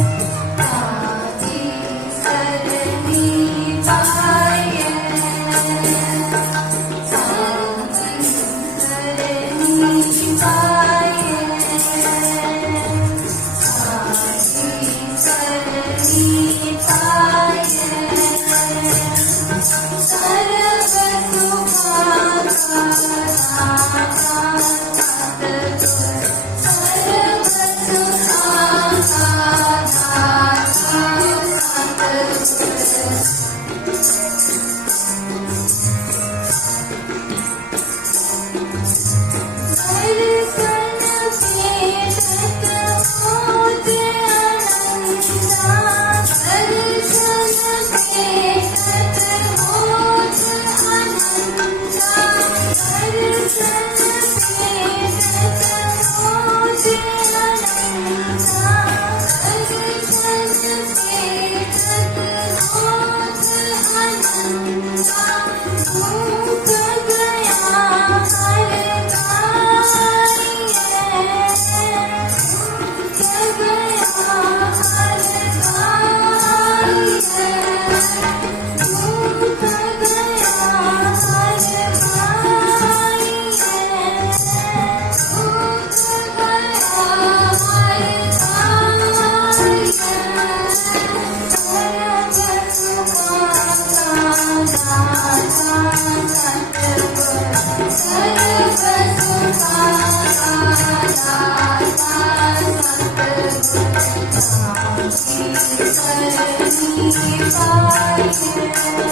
us.